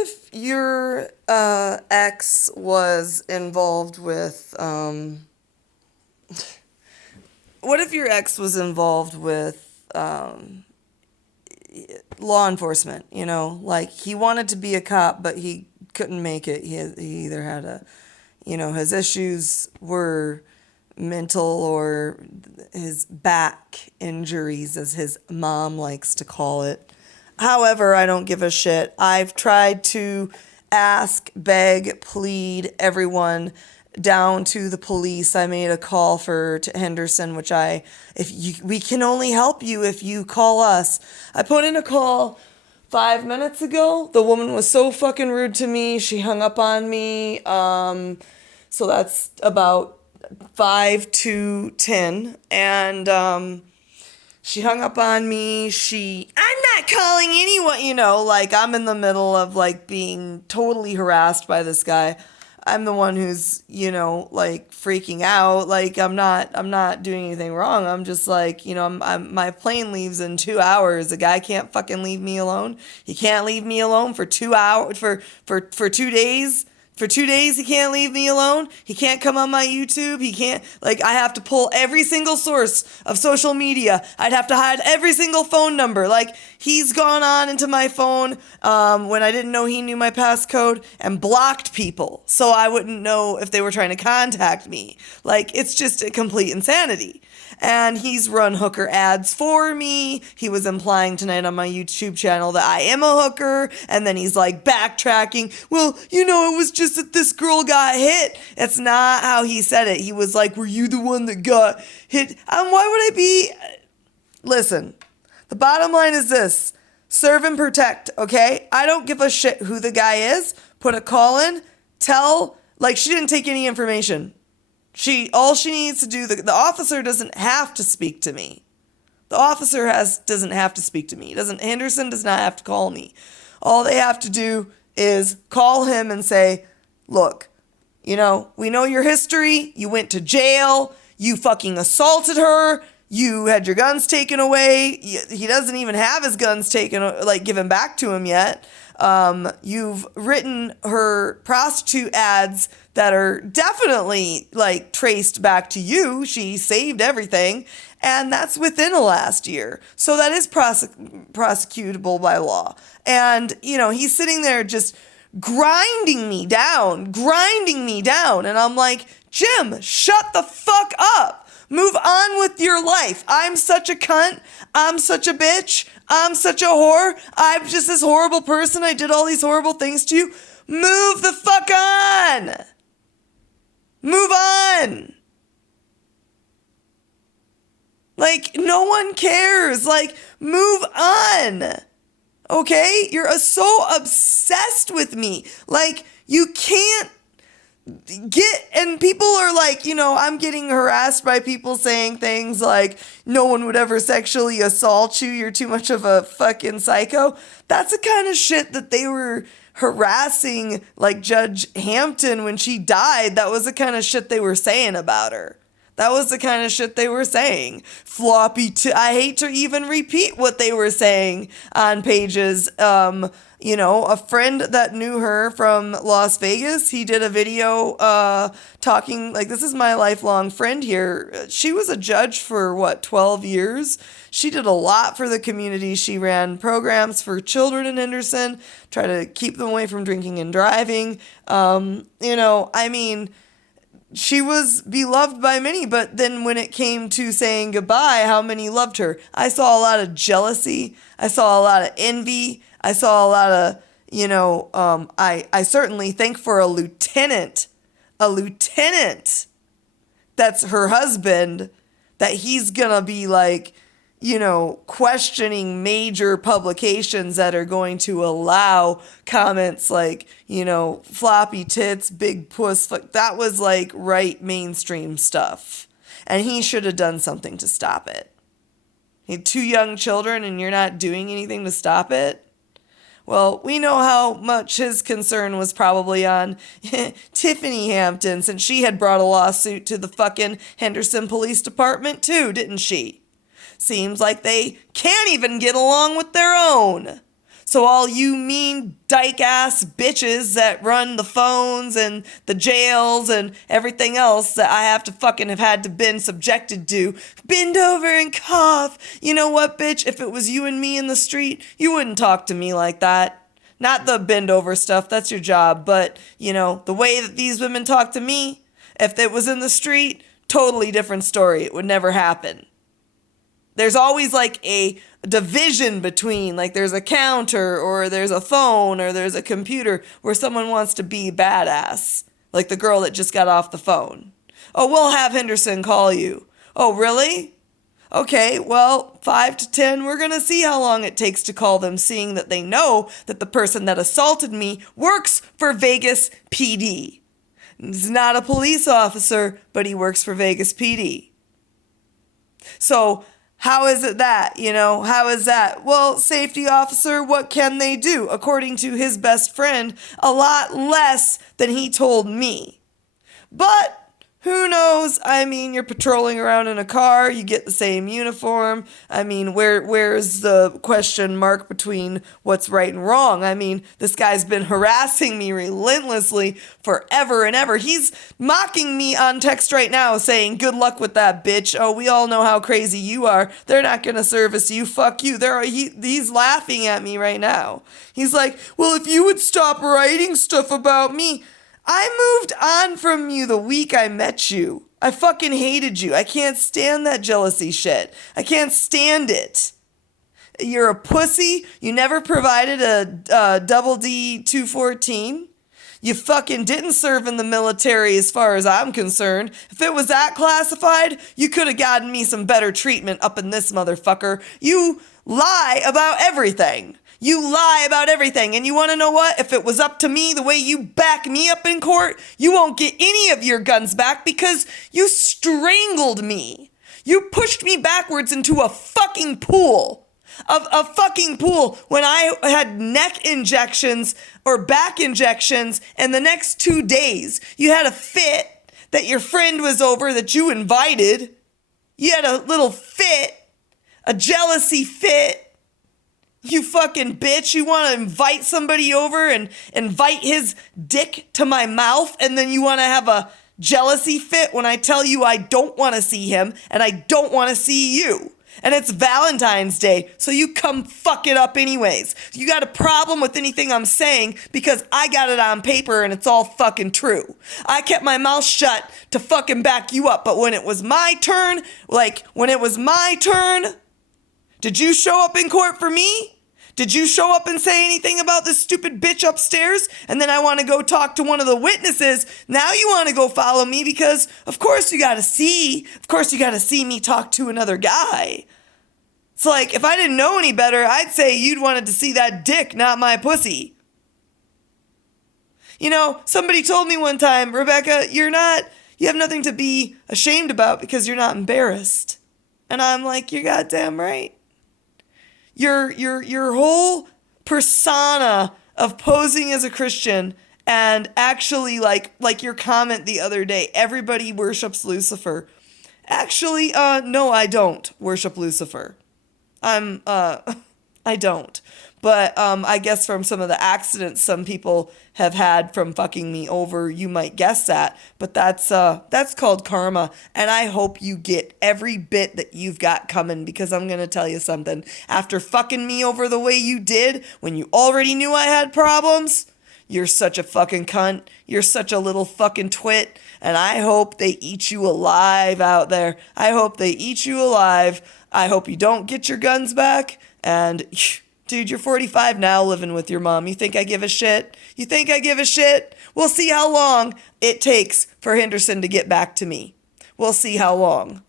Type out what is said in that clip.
if your ex was involved with what if your ex was involved with law enforcement? You know, like he wanted to be a cop, but he couldn't make it. He either had a, you know, his issues were mental or his back injuries, as his mom likes to call it. However, I don't give a shit. I've tried to ask, beg, plead everyone down to the police. I made a call for to Henderson, which we can only help you if you call us. I put in a call 5 minutes ago. The woman was so fucking rude to me. She hung up on me. So that's about 5 to 10, and she hung up on me. I'm not calling anyone, you know, like I'm in the middle of like being totally harassed by this guy. I'm the one who's, you know, like freaking out. Like I'm not doing anything wrong. I'm just like, you know, my plane leaves in 2 hours. The guy can't fucking leave me alone. He can't leave me alone for 2 hours, for 2 days. For 2 days, he can't leave me alone. He can't come on my YouTube. He can't, like, I have to pull every single source of social media. I'd have to hide every single phone number. Like, he's gone on into my phone when I didn't know he knew my passcode and blocked people so I wouldn't know if they were trying to contact me. Like, it's just a complete insanity. And he's run hooker ads for me. He was implying tonight on my YouTube channel that I am a hooker. And then he's like backtracking. Well, you know, it was just that this girl got hit. That's not how he said it. He was like, were you the one that got hit? Why would I be? Listen, the bottom line is this. Serve and protect, okay? I don't give a shit who the guy is. Put a call in. She didn't take any information. All she needs to do, the officer doesn't have to speak to me. The officer doesn't have to speak to me. Henderson does not have to call me. All they have to do is call him and say, look, you know, we know your history. You went to jail. You fucking assaulted her. You had your guns taken away. He doesn't even have his guns given back to him yet. You've written her prostitute ads that are definitely like traced back to you. She saved everything, and that's within the last year. So that is prosecutable by law. And, you know, he's sitting there just grinding me down. And I'm like, Jim, shut the fuck up. Move on with your life. I'm such a cunt. I'm such a bitch. I'm such a whore. I'm just this horrible person. I did all these horrible things to you. Move the fuck on. Move on. Like, no one cares. Like, move on. Okay? You're so obsessed with me. Like, you can't and people are like, you know, I'm getting harassed by people saying things like, no one would ever sexually assault you. You're too much of a fucking psycho. That's the kind of shit that they were harassing, like Judge Hampton when she died. That was the kind of shit they were saying about her. That was the kind of shit they were saying. I hate to even repeat what they were saying on pages. You know, a friend that knew her from Las Vegas, he did a video talking, like, this is my lifelong friend here. She was a judge for, 12 years? She did a lot for the community. She ran programs for children in Henderson, try to keep them away from drinking and driving. You know, I mean, she was beloved by many, but then when it came to saying goodbye, how many loved her? I saw a lot of jealousy. I saw a lot of envy. I saw a lot of, you know, I certainly think for a lieutenant that's her husband, that he's gonna be like, you know, questioning major publications that are going to allow comments like, you know, floppy tits, big puss. That was like right mainstream stuff. And he should have done something to stop it. He had 2 young children and you're not doing anything to stop it? Well, we know how much his concern was probably on Tiffany Hampton, since she had brought a lawsuit to the fucking Henderson Police Department too, didn't she? Seems like they can't even get along with their own. So all you mean dyke ass bitches that run the phones and the jails and everything else that I have to fucking have had to been subjected to, bend over and cough. You know what, bitch? If it was you and me in the street, you wouldn't talk to me like that. Not the bend over stuff, that's your job, but, you know, the way that these women talk to me, if it was in the street, totally different story. It would never happen. There's always like a division between, like there's a counter or there's a phone or there's a computer where someone wants to be badass. Like the girl that just got off the phone. Oh, we'll have Henderson call you. Oh, really? Okay, well, 5 to 10, we're going to see how long it takes to call them, seeing that they know that the person that assaulted me works for Vegas PD. He's not a police officer, but he works for Vegas PD. So, how is it that, how is that? Well, safety officer, what can they do? According to his best friend, a lot less than he told me. But who knows? I mean, you're patrolling around in a car, you get the same uniform. I mean, where's the question mark between what's right and wrong? I mean, this guy's been harassing me relentlessly forever and ever. He's mocking me on text right now saying, good luck with that, bitch. Oh, we all know how crazy you are. They're not going to service you. Fuck you. He's laughing at me right now. He's like, well, if you would stop writing stuff about me. I moved on from you the week I met you. I fucking hated you. I can't stand that jealousy shit. I can't stand it. You're a pussy. You never provided a double D 214. You fucking didn't serve in the military as far as I'm concerned. If it was that classified, you could have gotten me some better treatment up in this motherfucker. You lie about everything. You lie about everything. And you want to know what? If it was up to me, the way you back me up in court, you won't get any of your guns back because you strangled me. You pushed me backwards into a fucking pool. A fucking pool when I had neck injections or back injections, and the next 2 days you had a fit that your friend was over that you invited. You had a little fit, a jealousy fit. You fucking bitch, you want to invite somebody over and invite his dick to my mouth, and then you want to have a jealousy fit when I tell you I don't want to see him and I don't want to see you. And it's Valentine's Day, so you come fuck it up anyways. You got a problem with anything I'm saying because I got it on paper and it's all fucking true. I kept my mouth shut to fucking back you up, but when it was my turn, did you show up in court for me? Did you show up and say anything about this stupid bitch upstairs? And then I want to go talk to one of the witnesses. Now you want to go follow me because, of course you got to see me talk to another guy. It's like, if I didn't know any better, I'd say you'd wanted to see that dick, not my pussy. Somebody told me one time, Rebecca, you have nothing to be ashamed about because you're not embarrassed. And I'm like, you're goddamn right. Your whole persona of posing as a Christian and actually like your comment the other day, everybody worships Lucifer. Actually, no, I don't worship Lucifer. I don't. But I guess from some of the accidents some people have had from fucking me over, you might guess that. But that's called karma. And I hope you get every bit that you've got coming, because I'm going to tell you something. After fucking me over the way you did, when you already knew I had problems, you're such a fucking cunt. You're such a little fucking twit. And I hope they eat you alive out there. I hope they eat you alive. I hope you don't get your guns back. And dude, you're 45 now living with your mom. You think I give a shit? You think I give a shit? We'll see how long it takes for Henderson to get back to me. We'll see how long.